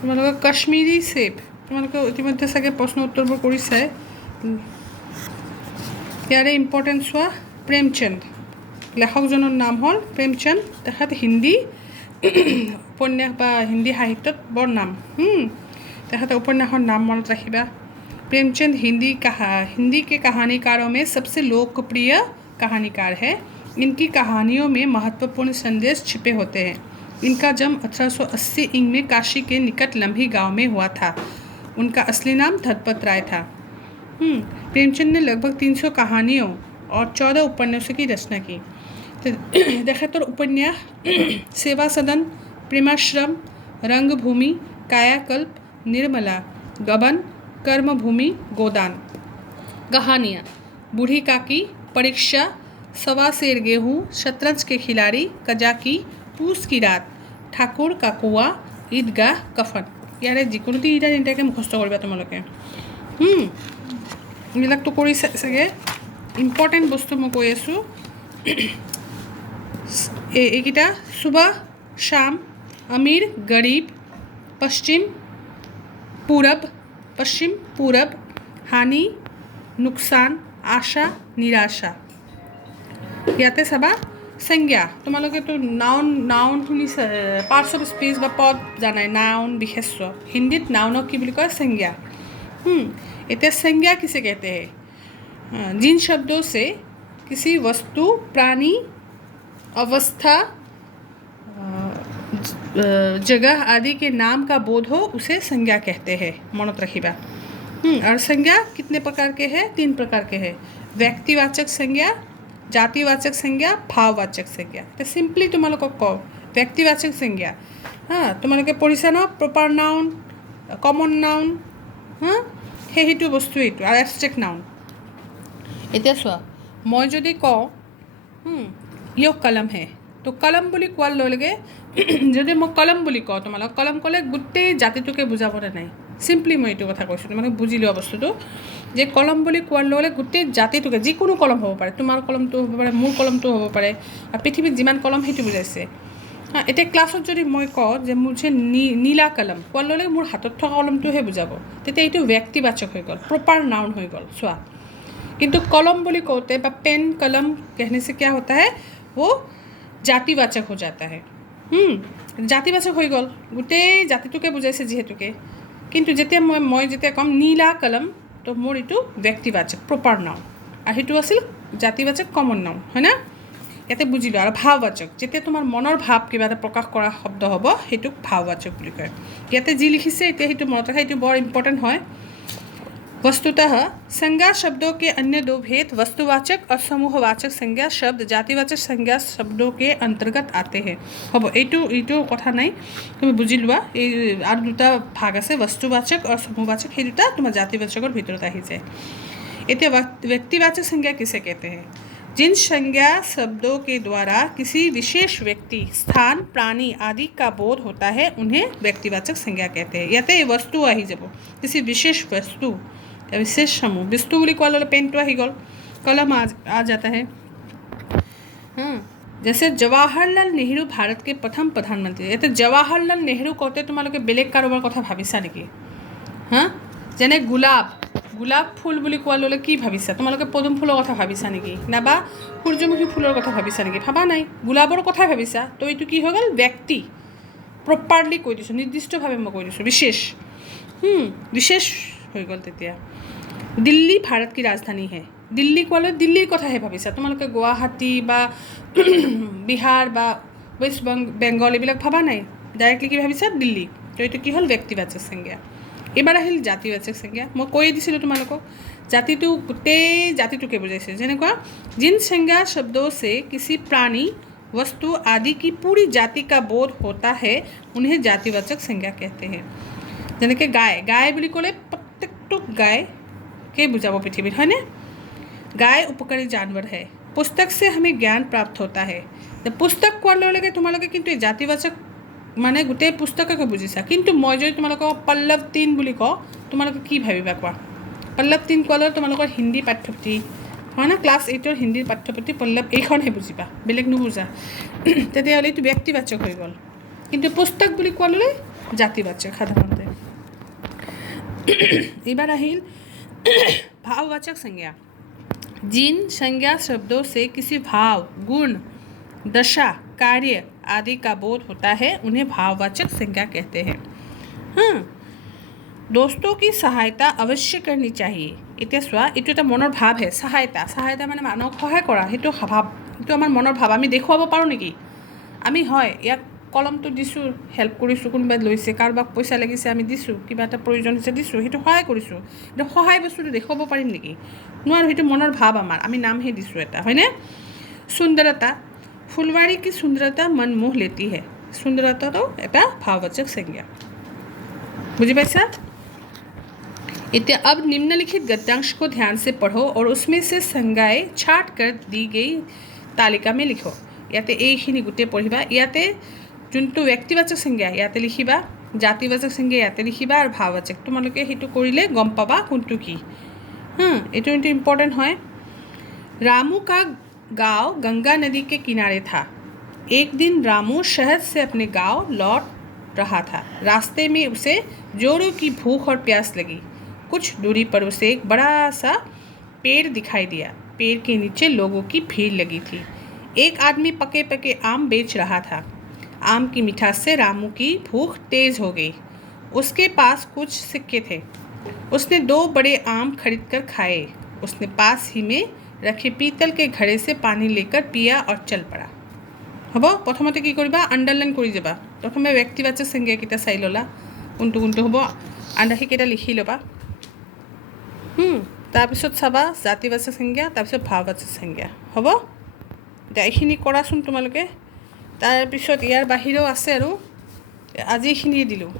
তোমালোকে কাশ্মীৰী সেব তোমালোকে ইতিমধ্যে চাগে প্ৰশ্ন উত্তৰবোৰ কৰিছে ইয়াৰে ইম্পৰ্টেঞ্চ চোৱা প্ৰেমচন্দ লেখকজনৰ নাম হ'ল প্ৰেমচন্দ তেখেত হিন্দী উপন্যাস বা হিন্দী সাহিত্যত বৰ নাম तेखत उपन्यासर नाम मन रखिबा प्रेमचंद हिंदी के कहानीकारों में सबसे लोकप्रिय कहानीकार है। इनकी कहानियों में महत्वपूर्ण संदेश छिपे होते हैं। इनका जन्म 1880 ईंग में काशी के निकट लम्ही गांव में हुआ था। उनका असली नाम धनपत राय था। प्रेमचंद ने लगभग 300 कहानियों और 14 उपन्यासों की रचना की। तेखतर उपन्यास सेवा सदन, प्रेमाश्रम, रंगभूमि, कायाकल्प, निर्मला, गबन, कर्मभूमि, गोदान। कहानियाँ बूढ़ी काकी, परीक्षा, सवा सेर गेहूँ, शतरंज के खिलाड़ी, कजाकी, पूस की रात, ठाकुर का कुआ, ईदगाह, कफन। यारे जिकोनो तीनटा তিনিটাকে মুখস্থ কৰিবা তোমালোকে এইবিলাকতো কৰি চাগে ইম্পৰ্টেণ্ট বস্তু মই কৈ আছোঁ এইকেইটা सुबह शाम, अमीर गरीब, पश्चिम पूरब, हानि नुकसान, आशा निराशा। ইয়াতে চাবা संज्ञा তোমালোকেতো নাউন শুনিছা পাৰ্টছ অফ স্পীচ বা পদ জানাই নাউন বিশেষ্য হিন্দীত নাউনক কি বুলি কয় संज्ञा। এতিয়া संज्ञा किसे कहते हैं? जिन शब्दों से किसी वस्तु, प्राणी, अवस्था, जगह आदि के नाम का बोध हो उसे संज्ञा कहते हैं। मनत रखिबा। और संज्ञा कितने प्रकार के हैं? 3 प्रकार के हैं। व्यक्तिवाचक संज्ञा, जातिवाचक संज्ञा, भाववाचक संज्ञा। तो सिंपली तुम्हारे कौ व्यक्तिवाचक संज्ञा तुम्हारे पढ़िसा न प्रपार नाउन, कमन नाउन সেইটো বস্তু এইটো আৰু এবষ্ট্ৰেক্ট নাউন। এতিয়া চোৱা মই যদি কওঁ ইয় কলম হে তো কলম বুলি কোৱাৰ লগে লগে যদি মই কলম বুলি কওঁ তোমালোক কলম ক'লে গোটেই জাতিটোকে বুজাবলৈ নাই। সিম্পলি মই এইটো কথা কৈছোঁ তোমালোকে বুজি লোৱা বস্তুটো যে কলম বুলি কোৱাৰ লগে লগে গোটেই জাতিটোকে যিকোনো কলম হ'ব পাৰে তোমাৰ কলমটো হ'ব পাৰে মোৰ কলমটো হ'ব পাৰে আৰু পৃথিৱীত যিমান কলম সেইটো বুজাইছে। এতিয়া ক্লাছত যদি মই কওঁ যে মোৰ যে নীলা কলম কোৱাৰ লগে লগে মোৰ হাতত থকা কলমটোহে বুজাব তেতিয়া এইটো ব্যক্তিবাচক হৈ গ'ল প্ৰপাৰ নাউন হৈ গ'ল। চোৱা किंतु कलम बोली कहते हैं पेन कलम कहने से क्या होता है वो जातिवाचक हो जाता है। जातिवाचक हो गल गोटे जातिटोके बुझाइছে जिहेतुके किंतु जेतिया मैं जेतिया कम नीला कलम तो मोर इटू व्यक्तिवाचक प्रपार नाउन और हेतु आसिल जातिवाचक कमन नाउन है ना। याते बुझिलो और भाववाचक जेतिया तुमार मनर भाव किबा एटा प्रकाश करा शब्द हब हेतुक भाववाचक बुली कय। याते जी लिखिছে एतिया हेतु मनत राखा एतु बर इम्पर्टेन्ट है। वस्तुतः संज्ञा शब्दों के अन्य 2 भेद वस्तुवाचक और समूहवाचक संज्ञा शब्द जातिवाचक संज्ञा शब्दों के अंतर्गत आते हैं। हम এইটো কথা নাই তুমি বুজি লোৱা এই আৰু দুটা ভাগ আছে वस्तुवाचक और समूहवाचक সেই দুটা তোমাৰ জাতিবাচকৰ ভিতৰত আহি যায়। এতিয়া व्यक्तिवाचक संज्ञा किसे कहते हैं? जिन संज्ञा शब्दों के द्वारा किसी विशेष व्यक्ति, स्थान, प्राणी आदि का बोध होता है उन्हें व्यक्तिवाचक संज्ञा कहते हैं। याते वस्तु आহি যাব किसी विशेष वस्तु विशेष समूह वस्तु बोली कोৱা ললে पेन तो आহি गल कलम आ जाता है। जैसे जवाहरलाल नेहरू भारत के प्रथम प्रधानमंत्री। ये जवाहरलाल नेहरू कहते तुम्हारे बेलेग कारोबार कथा भाविसा नेকি? जेने गुलाब फूल बोली कोৱা ললে কি ভাবিছা? তোমালোকে পদুম ফুলৰ কথা ভাবিছা নেকি নাবা সূৰ্যমুখী ফুলৰ কথা ভাবিছা নেকি? ভাবা নাই গুলাবৰ কথা ভাবিছা তো এইটো কি হৈ গ'ল ব্যক্তি প্ৰপাৰলি কৈ দিছোঁ নিৰ্দিষ্টভাৱে মই কৈ দিছোঁ বিশেষ হৈ গ'ল। তেতিয়া दिल्ली भारत की राजधानी है। दिल्ली को दिल्लीर कथाहे भाविसा तुम्हारे गुवाहाटी बा बिहार बा वेस्ट बेंगल এইবিলাক भाबा নাই डायरेक्टली कि भाविसा दिल्ली तो ये कि हल व्यक्तिवाचक संज्ञा। एबार आहिल जातिवाचक संज्ञा मैं কৈ দিছিলোঁ তোমালোকক জাতিটো গোটেই জাতিটোকে বুজাইছে যেনেকুৱা जिन संज्ञा शब्दों से किसी प्राणी वस्तु आदि की पूरी जाति का बोध होता है उन्हें जातिवाचक संज्ञा कहते हैं। যেনেকৈ গাই বুলি ক'লে প্ৰত্যেকটো গাই के बुझाबो पृथ्वी है ना। गाय उपकारी जानवर है। पुस्तक से हमें ज्ञान प्राप्त होता है। तो पुस्तक कोৱাৰ লগে তোমালোকে কিন্তু জাতিবাচক মানে গোটেই পুস্তককে বুজিছা কিন্তু মই যদি তোমালোকক পল্লৱ 3 বুলি কওঁ তোমালোকে কি ভাবিবা কোৱা? পল্লৱ 3 কোৱাৰ লগে তোমালোকৰ হিন্দী পাঠ্যপুথি হয় না ক্লাছ 8ৰ হিন্দীৰ পাঠ্যপুথি পল্লৱ এইখনহে বুজিবা বেলেগ নুবুজা তেতিয়াহ'লে এইটো ব্যক্তিবাচক হৈ গ'ল। কিন্তু পুস্তক বুলি কোৱাৰ লগে জাতিবাচক সাধাৰণতে। এইবাৰ আহিল भाववाचक संज्ञा। जिन संज्ञा शब्दों से किसी भाव, गुण, दशा, कार्य आदि का बोध होता है उन्हें भाववाचक संज्ञा कहते हैं। हाँ, दोस्तों की सहायता अवश्य करनी चाहिए। এতিয়া চোৱা, এইটো এটা মনৰ ভাৱহে। সহায়তা মানে মানুহক সহায় কৰা, সেইটো ভাৱ, সেইটো আমাৰ মনৰ ভাৱ। আমি দেখুৱাব পাৰোঁ নেকি? আমি হয় ইয়াক কলমটো দিছোঁ, হেল্প কৰিছোঁ, কোনোবাই লৈছে, কাৰোবাক পইচা লাগিছে আমি দিছোঁ, কিবা এটা প্ৰয়োজন হৈছে দিছোঁ, সেইটো সহায় কৰিছোঁ। কিন্তু সহায় বস্তুটো দেখুৱাব পাৰিম নেকি? নোৱাৰোঁ, সেইটো মনৰ ভাৱ আমাৰ, আমি নামহে দিছোঁ এটা, হয়নে? সুন্দৰতা, ফুলवाड़ी की सुंदरता मन मोह लेती है। सुंदरताটো এটা भाववाचक संज्ञा। बुझी पाइছা? इतना अब निम्नलिखित गद्यांश को ध्यान से पढ़ो और उसमें से संज्ञाएं छाट कर दी गई तालिका में लिखो। ইয়াতে এইখিনি গোটেই পঢ়িবা। ইয়াতে যোনটো ব্যক্তিবাচক সংজ্ঞা ইয়াতে লিখিবা, জাতিবাচক সংজ্ঞা ইয়াতে লিখিবা, আৰু ভাৱবাচক তোমালোকে সেইটো কৰিলে গম পাবা কোনটো কি। এইটো কিন্তু ইম্পৰ্টেণ্ট হয়। रामू का गांव गंगा नदी के किनारे था। एक दिन रामू शहर से अपने गांव लौट रहा था। रास्ते में उसे जोरों की भूख और प्यास लगी। कुछ दूरी पर उसे एक बड़ा सा पेड़ दिखाई दिया। पेड़ के नीचे लोगों की भीड़ लगी थी। एक आदमी पके पके आम बेच रहा था। आम की मिठास से रामू की भूख तेज हो गई। उसके पास कुछ सिक्के थे। उसने 2 बड़े आम खरीदकर खाए। उसने पास ही में रखे पीतल के घड़े से पानी लेकर पिया और चल पड़ा। হ'ব, প্ৰথমতে কি কৰিবা? আণ্ডাৰলাইন কৰি যাবা। প্ৰথমে ব্যক্তিবাচক সংজ্ঞাকেইটা চাই ল'লা, কোনটো কোনটো হ'ব, সেইকেইটা লিখি ল'বা। তাৰপিছত চাবা জাতিবাচক সংজ্ঞা, তাৰপিছত ভাৱবাচক সংজ্ঞা। হ'ব, এতিয়া এইখিনি কৰাচোন তোমালোকে। তাৰপিছত ইয়াৰ বাহিৰেও আছে, আৰু আজি এইখিনিয়ে দিলোঁ।